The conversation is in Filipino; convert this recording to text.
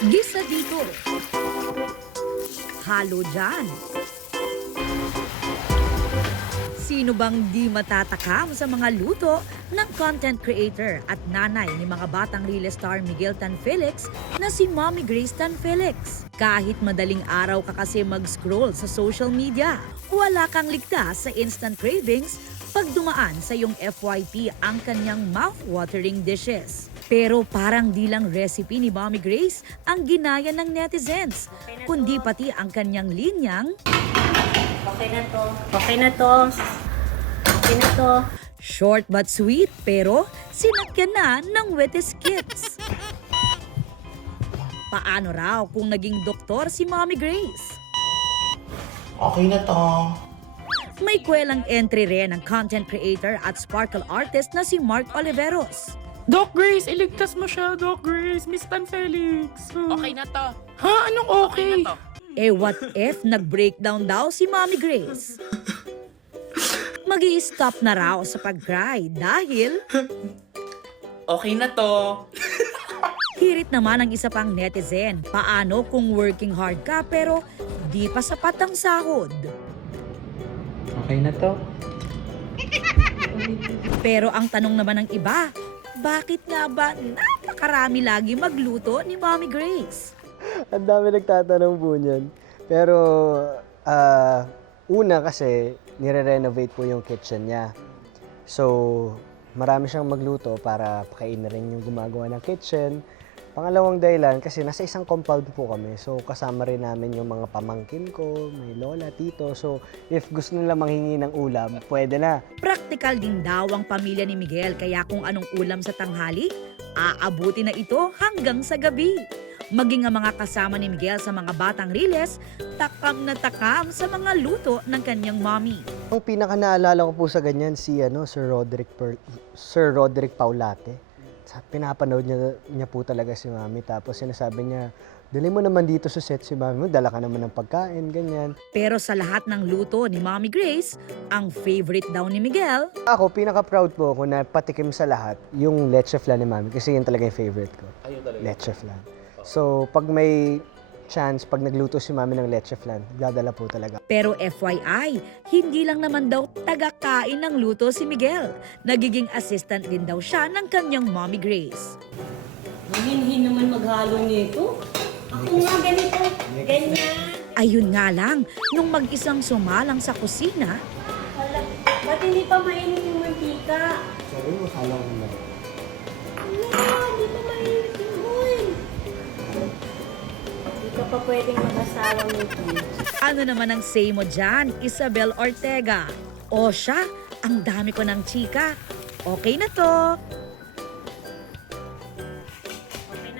Gisa dito. Halo dyan. Sino bang di matatakam sa mga luto ng content creator at nanay ni mga batang reel star Miguel Tan Felix na si Mommy Grace Tan Felix? Kahit madaling araw ka kasi mag-scroll sa social media, wala kang ligtas sa instant cravings pag dumaan sa iyong FYP ang kanyang mouth-watering dishes. Pero parang di lang recipe ni Mommy Grace ang ginaya ng netizens, kundi pati ang kanyang linyang Okay na to. Okay na to. Okay na to. short but sweet pero sinakyan na ng witty skits. Paano raw kung naging doktor si Mommy Grace? Okay na to. May kwelang entry rin ng content creator at sparkle artist na si Mark Oliveros. Doc Grace, iligtas mo siya, Doc Grace. Miss Tan Felix. Okay na to. Ha? Anong okay? na to. Eh what if nag-breakdown daw si Mommy Grace? Mag-i-stop na raw sa pag-cry dahil Okay na to. hirit naman ang isa pang netizen. Paano kung working hard ka pero di pa sapat ang sahod? Okay na to. Pero ang tanong naman ng iba, bakit nga ba napakarami lagi magluto ni Mommy Grace? Ang dami nagtatanong po niyan. Pero, una kasi, nire-renovate po yung kitchen niya. So, marami siyang magluto para pakain na rin yung gumagawa ng kitchen. Pangalawang dahilan, kasi nasa isang compound po kami. So, kasama rin namin yung mga pamangkin ko, may lola, tito. So, if gusto nila manghingi ng ulam, pwede na. Praktikal din daw ang pamilya ni Miguel kaya kung anong ulam sa tanghali, aabuti na ito hanggang sa gabi. Maging ang mga kasama ni Miguel sa mga batang riles, takam na takam sa mga luto ng kanyang mommy. Ang pinaka naalala ko po sa ganyan, si Sir Roderick Paulate. Pinapanood niya po talaga si Mami. Tapos sinasabi niya, dali mo naman dito sa set si Mami mo, dala ka naman ng pagkain, ganyan. Pero sa lahat ng luto ni Mommy Grace, ang favorite daw ni Miguel, Ako, pinaka-proud po ako na patikim sa lahat yung leche flan ni Mami kasi yun talaga yung favorite ko. Ayun talaga. Leche flan. So, pag may chance, pag nagluto si Mami ng leche flan, dadala po talaga. pero FYI, hindi lang naman daw taga-kain ng luto si Miguel. Nagiging assistant din daw siya ng kanyang Mommy Grace. Mahinhin naman maghalo nito. Ako nga ganito. Ganyan. Ayun nga lang, nung mag-isang sumalang sa kusina, Hala, ba't hindi pa mainit yung mantika? Sabi mo, salang ko na. Wala, hindi pa mainit yung oil. Hindi ka pa pwedeng mag-asawa nito. ano naman ang say mo dyan, Isabel Ortega? O siya, ang dami ko ng chika. Okay na to.